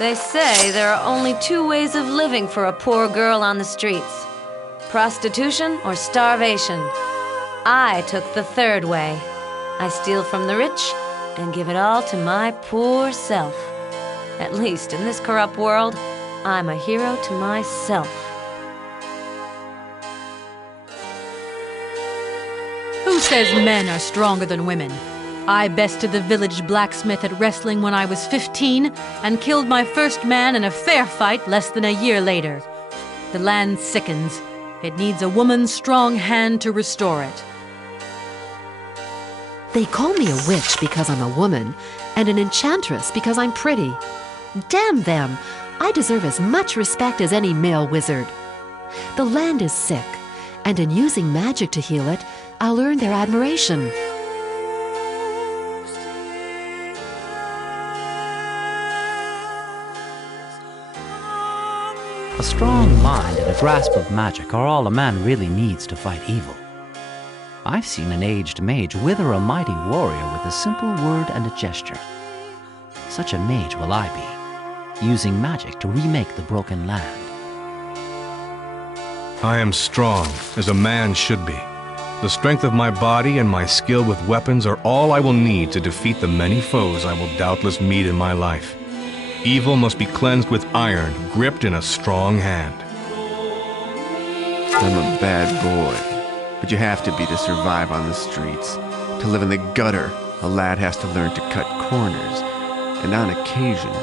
They say there are only two ways of living for a poor girl on the streets: prostitution or starvation. I took the third way. I steal from the rich and give it all to my poor self. At least in this corrupt world, I'm a hero to myself. Who says men are stronger than women? I bested the village blacksmith at wrestling when I was 15 and killed my first man in a fair fight less than a year later. The land sickens. It needs a woman's strong hand to restore it. They call me a witch because I'm a woman, and an enchantress because I'm pretty. Damn them! I deserve as much respect as any male wizard. The land is sick, and in using magic to heal it, I'll earn their admiration. A strong mind and a grasp of magic are all a man really needs to fight evil. I've seen an aged mage wither a mighty warrior with a simple word and a gesture. Such a mage will I be, using magic to remake the broken land. I am strong, as a man should be. The strength of my body and my skill with weapons are all I will need to defeat the many foes I will doubtless meet in my life. Evil must be cleansed with iron, gripped in a strong hand. I'm a bad boy, but you have to be to survive on the streets. To live in the gutter, a lad has to learn to cut corners, and on occasion,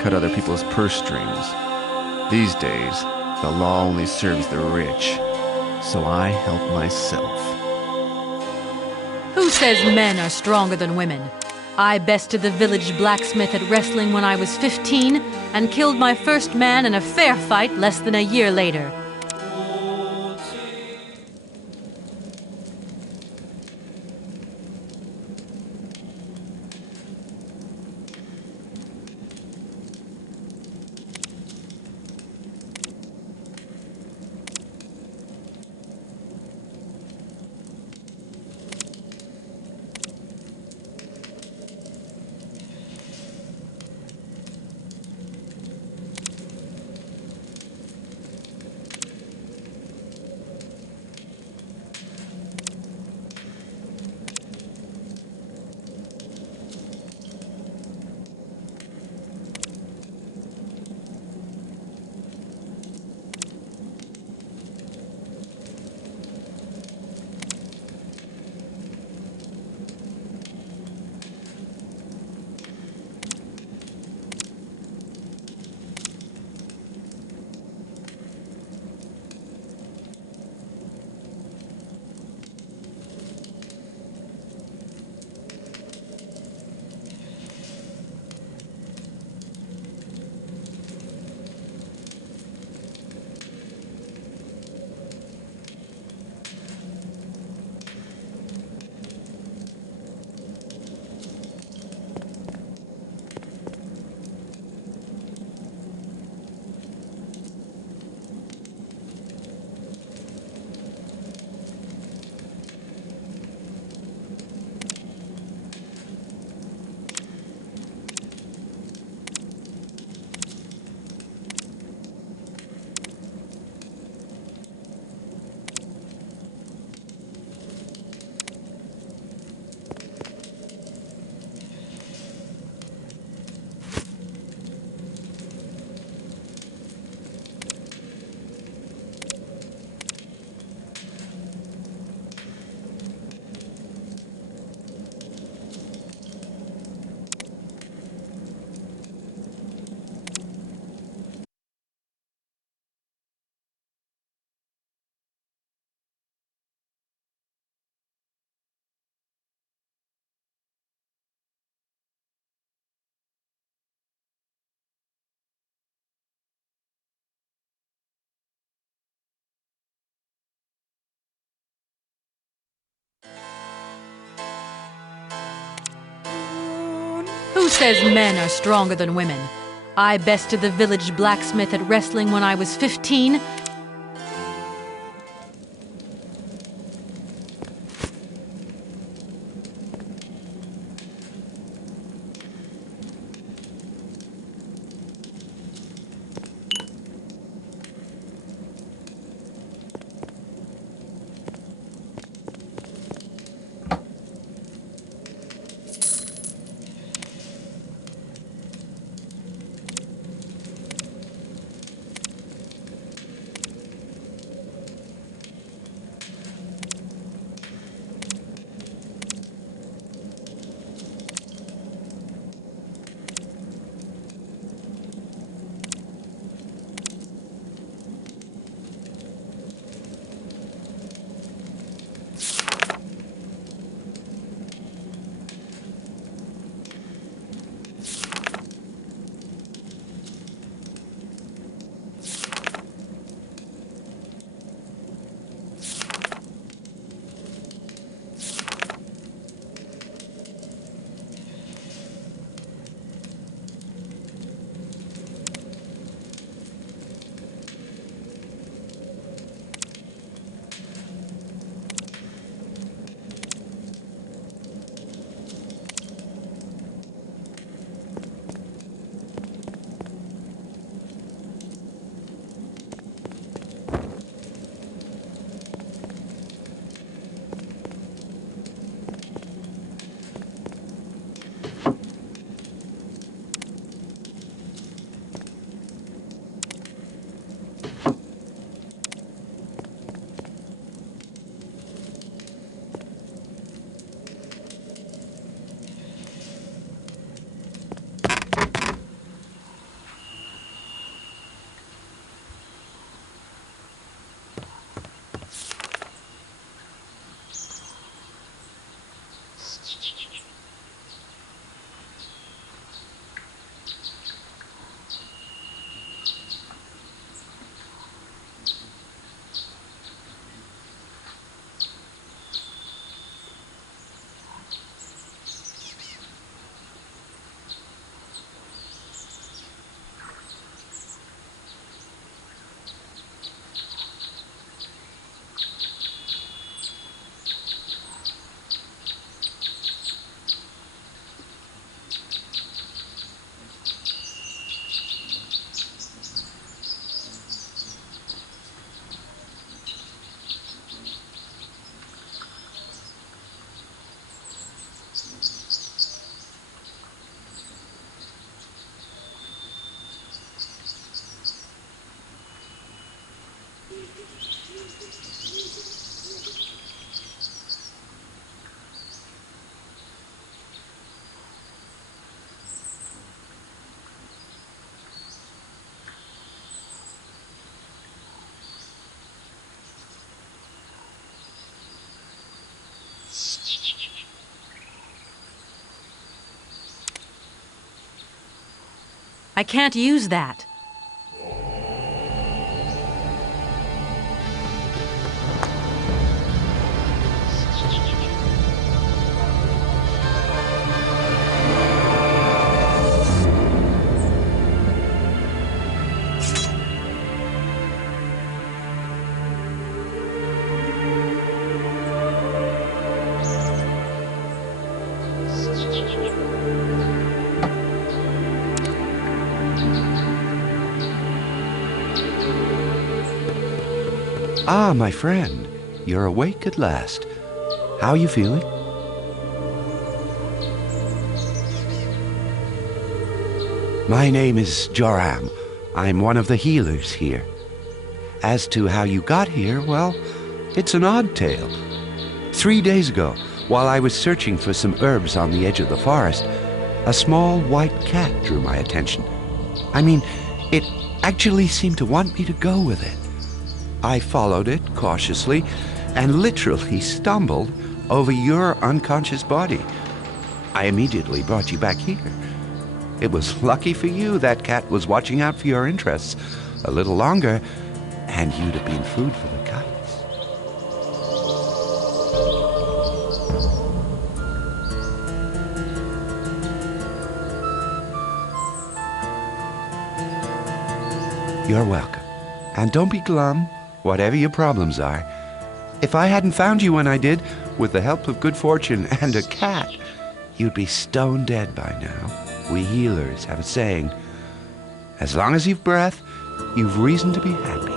cut other people's purse strings. These days, the law only serves the rich, so I help myself. Who says men are stronger than women? I bested the village blacksmith at wrestling when I was 15 and killed my first man in a fair fight less than a year later. Who says men are stronger than women? I bested the village blacksmith at wrestling when I was 15. I can't use that. Ah, my friend, you're awake at last. How are you feeling? My name is Joram. I'm one of the healers here. As to how you got here, well, it's an odd tale. 3 days ago, while I was searching for some herbs on the edge of the forest, a small white cat drew my attention. I mean, it actually seemed to want me to go with it. I followed it cautiously and literally stumbled over your unconscious body. I immediately brought you back here. It was lucky for you that cat was watching out for your interests a little longer, and you'd have been food for the kites. You're welcome. And don't be glum, whatever your problems are. If I hadn't found you when I did, with the help of good fortune and a cat, you'd be stone dead by now. We healers have a saying, as long as you've breath, you've reason to be happy.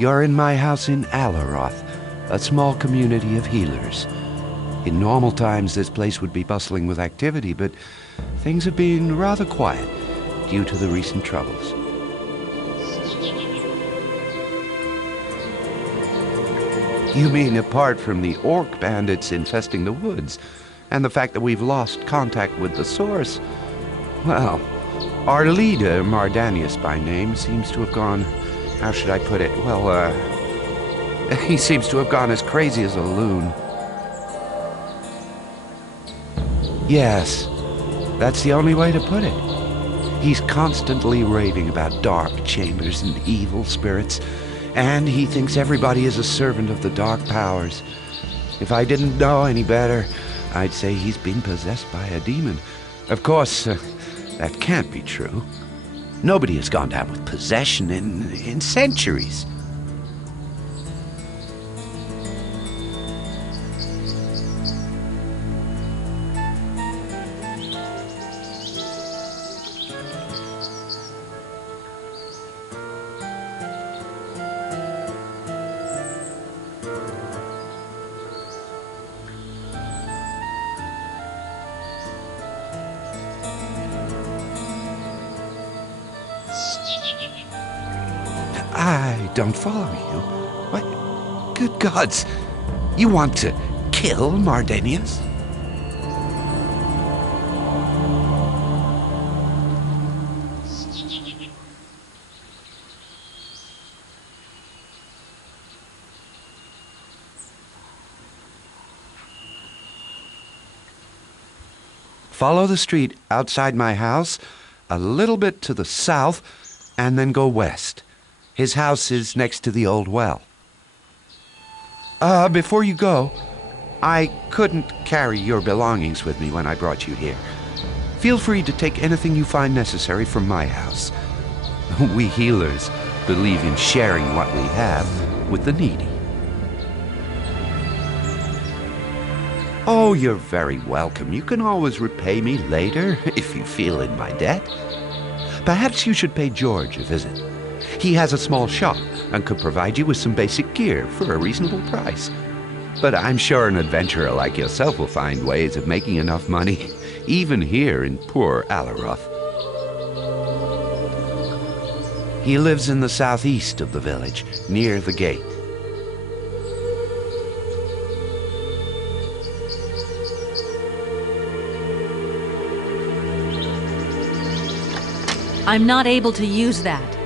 You're in my house in Alaroth, a small community of healers. In normal times, this place would be bustling with activity, but things have been rather quiet due to the recent troubles. You mean apart from the orc bandits infesting the woods, and the fact that we've lost contact with the source? Well, our leader, Mardanius by name, seems to have gone, how should I put it? Well, he seems to have gone as crazy as a loon. Yes, that's the only way to put it. He's constantly raving about dark chambers and evil spirits, and he thinks everybody is a servant of the dark powers. If I didn't know any better, I'd say he's been possessed by a demon. Of course, that can't be true. Nobody has gone down with possession in centuries. I don't follow you. What? Good gods! You want to kill Mardanius? Follow the street outside my house, a little bit to the south, and then go west. His house is next to the old well. Before you go, I couldn't carry your belongings with me when I brought you here. Feel free to take anything you find necessary from my house. We healers believe in sharing what we have with the needy. Oh, you're very welcome. You can always repay me later if you feel in my debt. Perhaps you should pay George a visit. He has a small shop and could provide you with some basic gear for a reasonable price. But I'm sure an adventurer like yourself will find ways of making enough money, even here in poor Alaroth. He lives in the southeast of the village, near the gate. I'm not able to use that.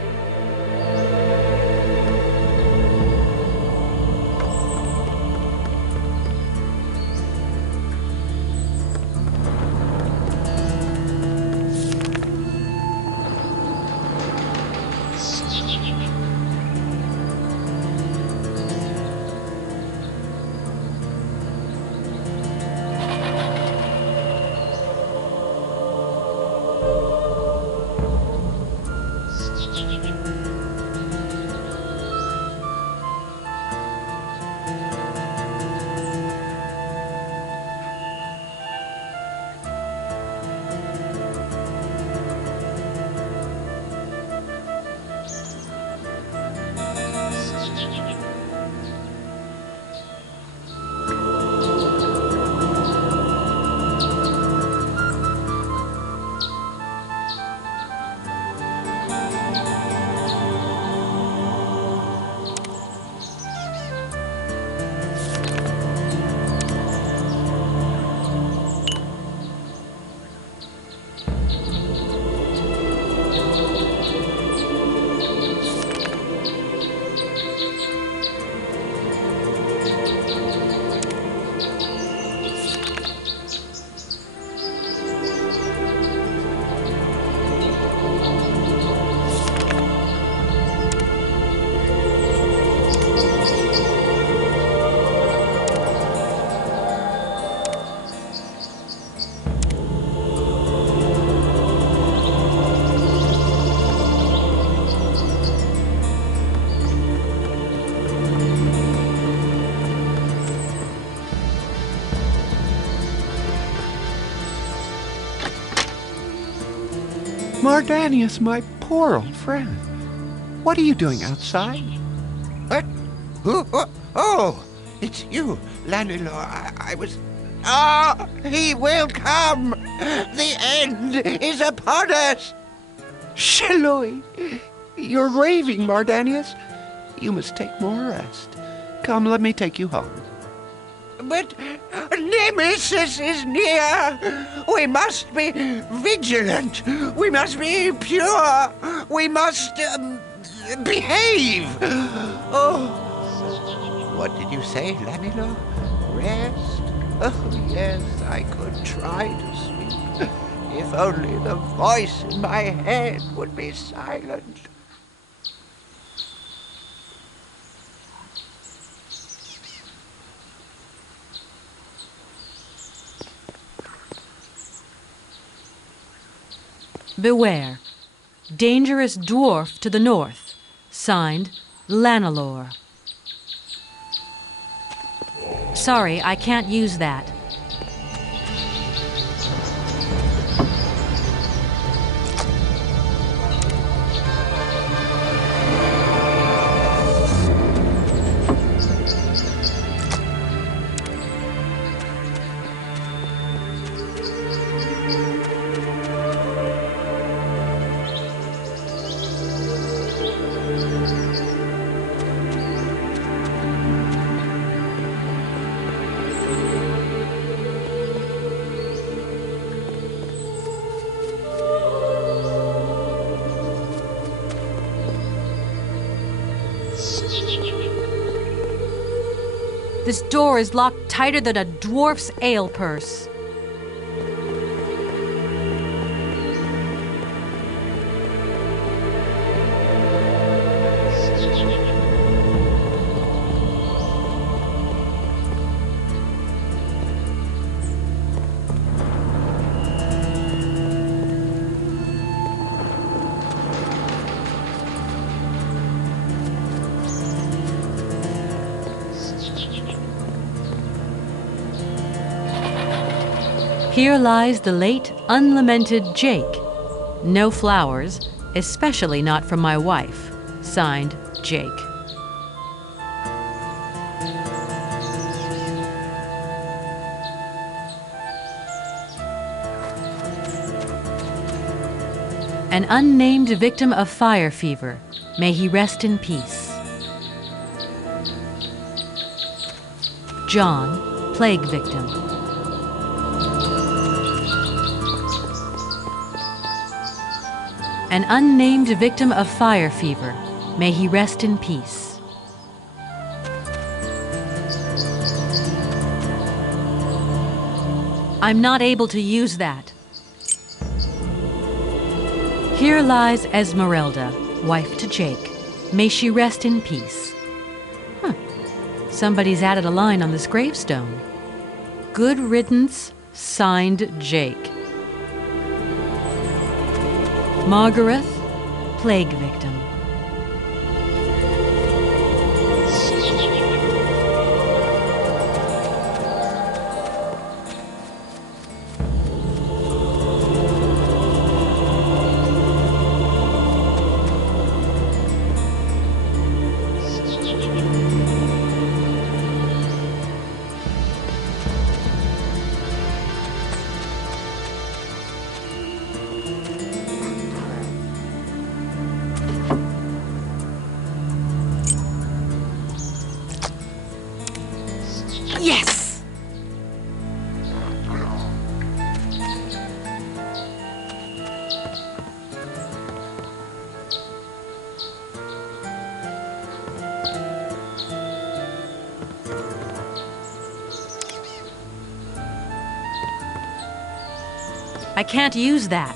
Mardanius, my poor old friend. What are you doing outside? What? Who? Oh, it's you, Lanilor. I was... Ah, he will come! The end is upon us! Shaloi, you're raving, Mardanius. You must take more rest. Come, let me take you home. But Nemesis is near! We must be vigilant! We must be pure! We must behave! Oh, what did you say, Lanilor? Rest? Oh, yes, I could try to sleep. If only the voice in my head would be silent. Beware. Dangerous dwarf to the north. Signed, Lanilor. Sorry, I can't use that. This door is locked tighter than a dwarf's ale purse. Here lies the late, unlamented Jake. No flowers, especially not from my wife. Signed, Jake. An unnamed victim of fire fever. May he rest in peace. John, plague victim. An unnamed victim of fire fever. May he rest in peace. I'm not able to use that. Here lies Esmeralda, wife to Jake. May she rest in peace. Somebody's added a line on this gravestone. Good riddance, signed Jake. Margaret, plague victim. Yes! I can't use that.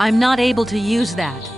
I'm not able to use that.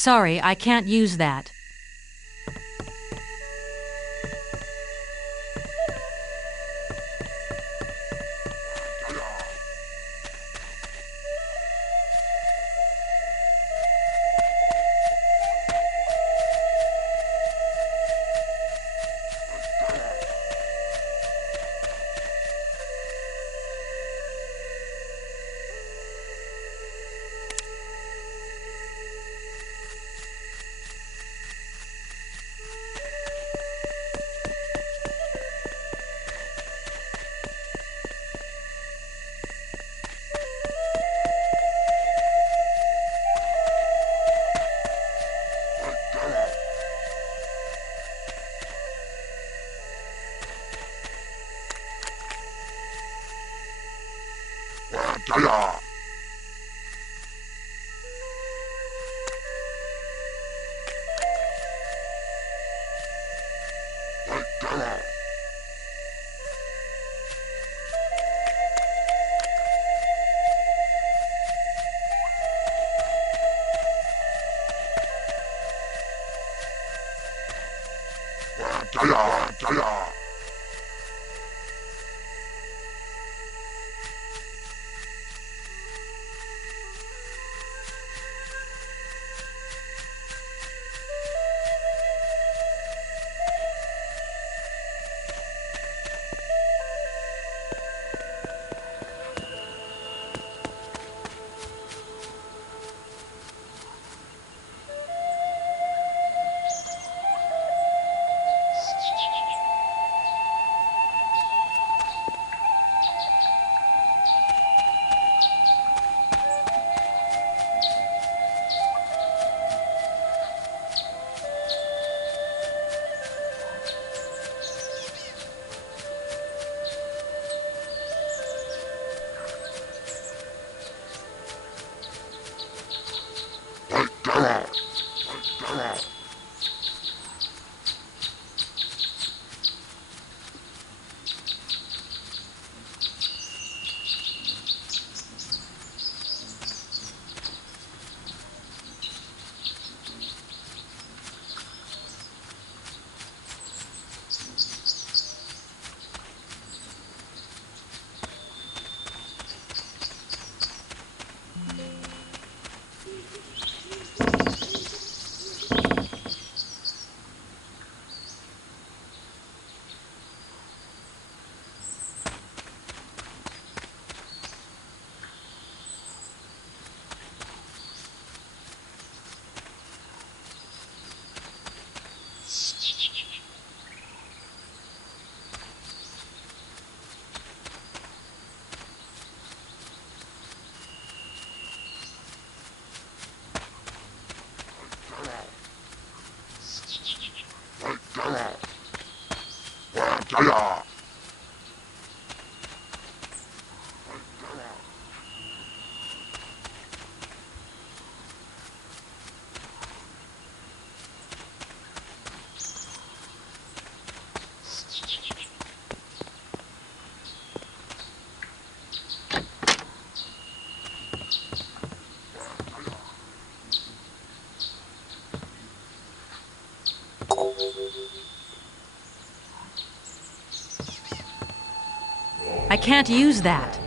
Sorry, I can't use that. I can't use that.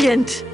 Brilliant!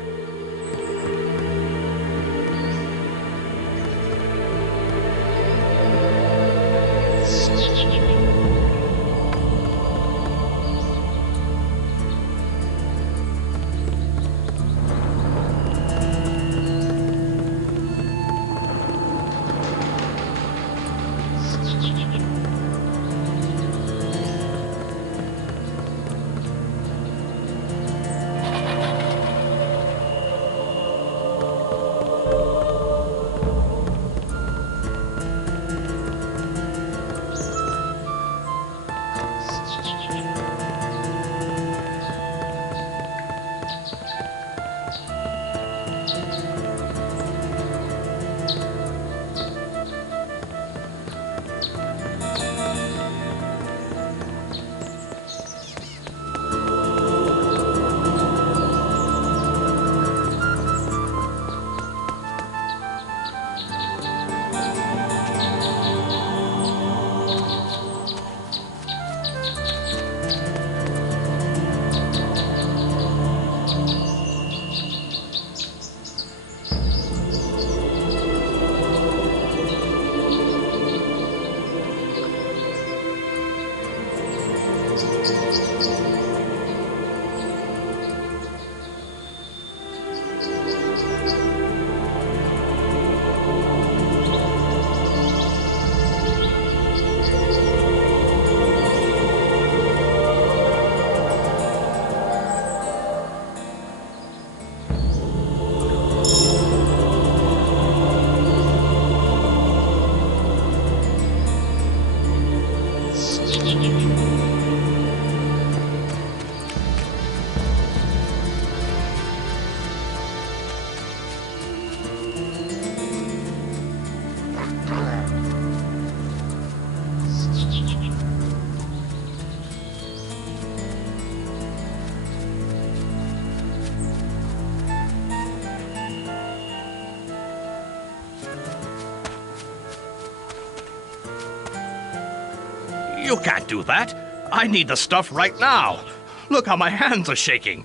You can't do that. I need the stuff right now. Look how my hands are shaking.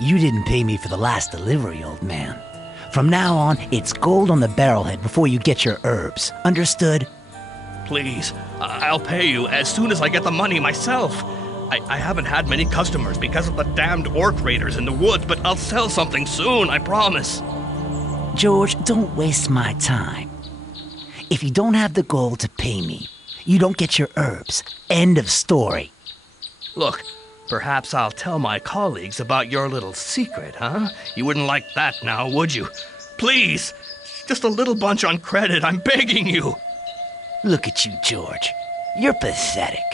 You didn't pay me for the last delivery, old man. From now on, it's gold on the barrelhead before you get your herbs. Understood? Please, I'll pay you as soon as I get the money myself. I haven't had many customers because of the damned orc raiders in the woods, but I'll sell something soon, I promise. George, don't waste my time. If you don't have the gold to pay me, you don't get your herbs. End of story. Look, perhaps I'll tell my colleagues about your little secret, huh? You wouldn't like that now, would you? Please, just a little bunch on credit, I'm begging you. Look at you, George. You're pathetic.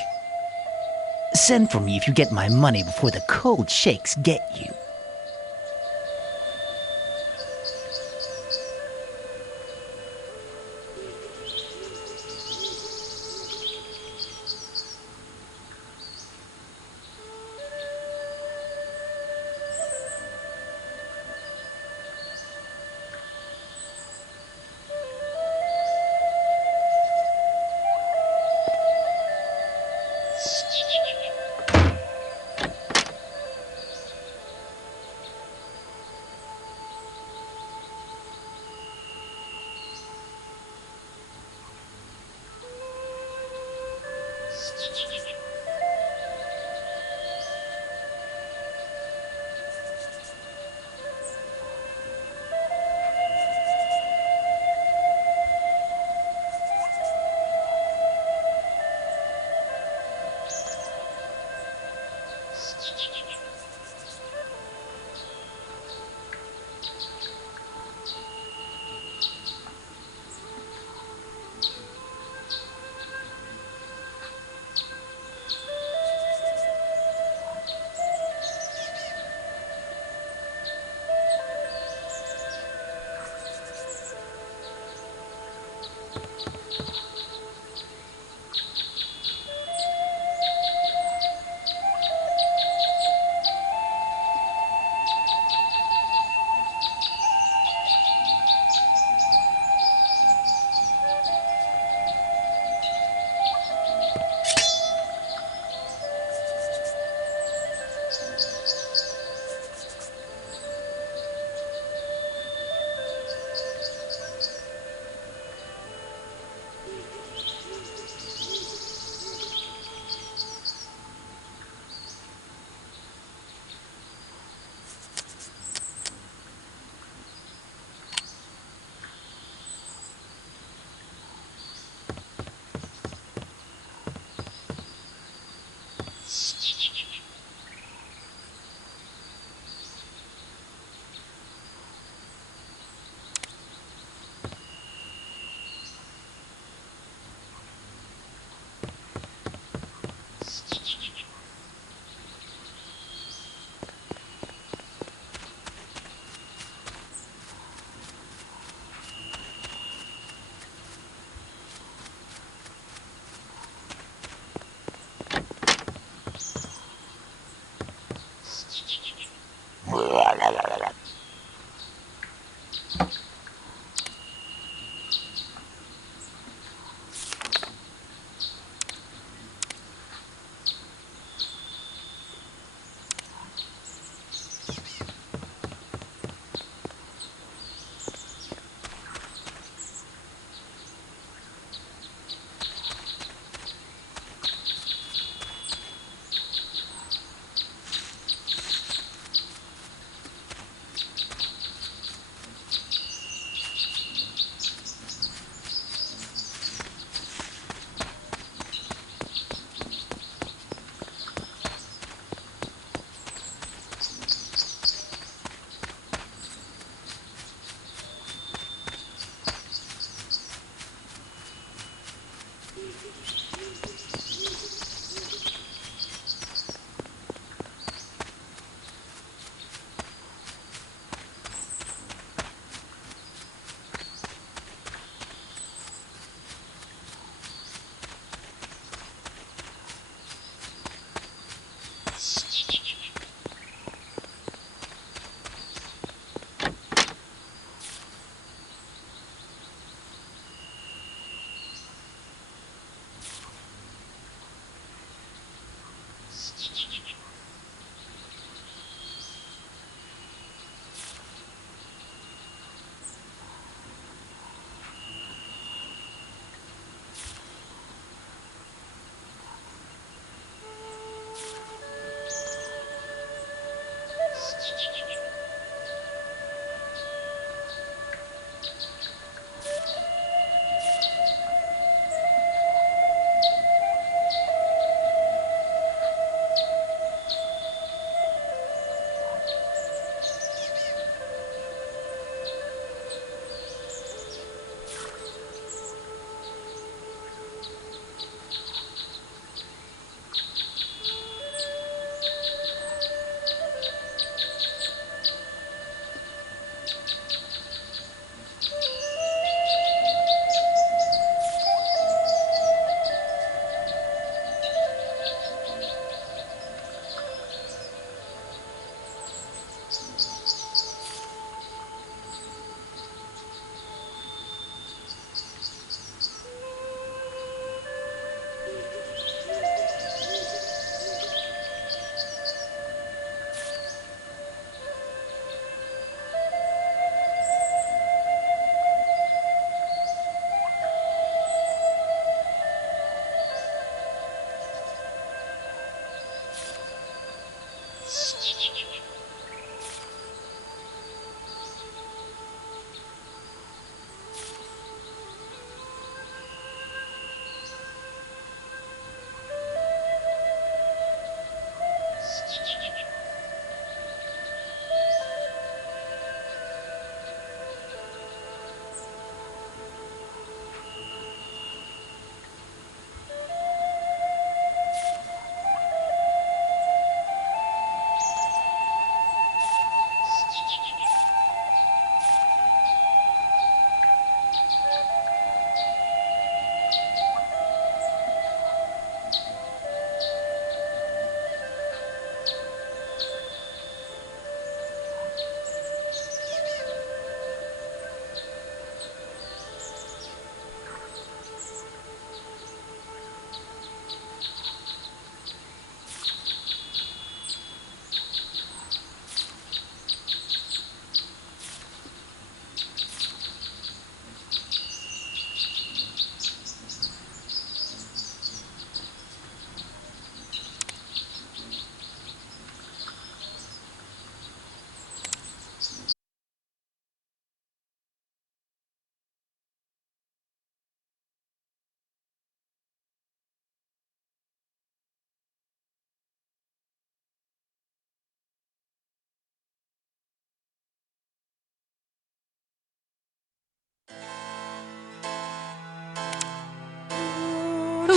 Send for me if you get my money before the cold shakes get you.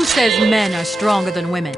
Who says men are stronger than women?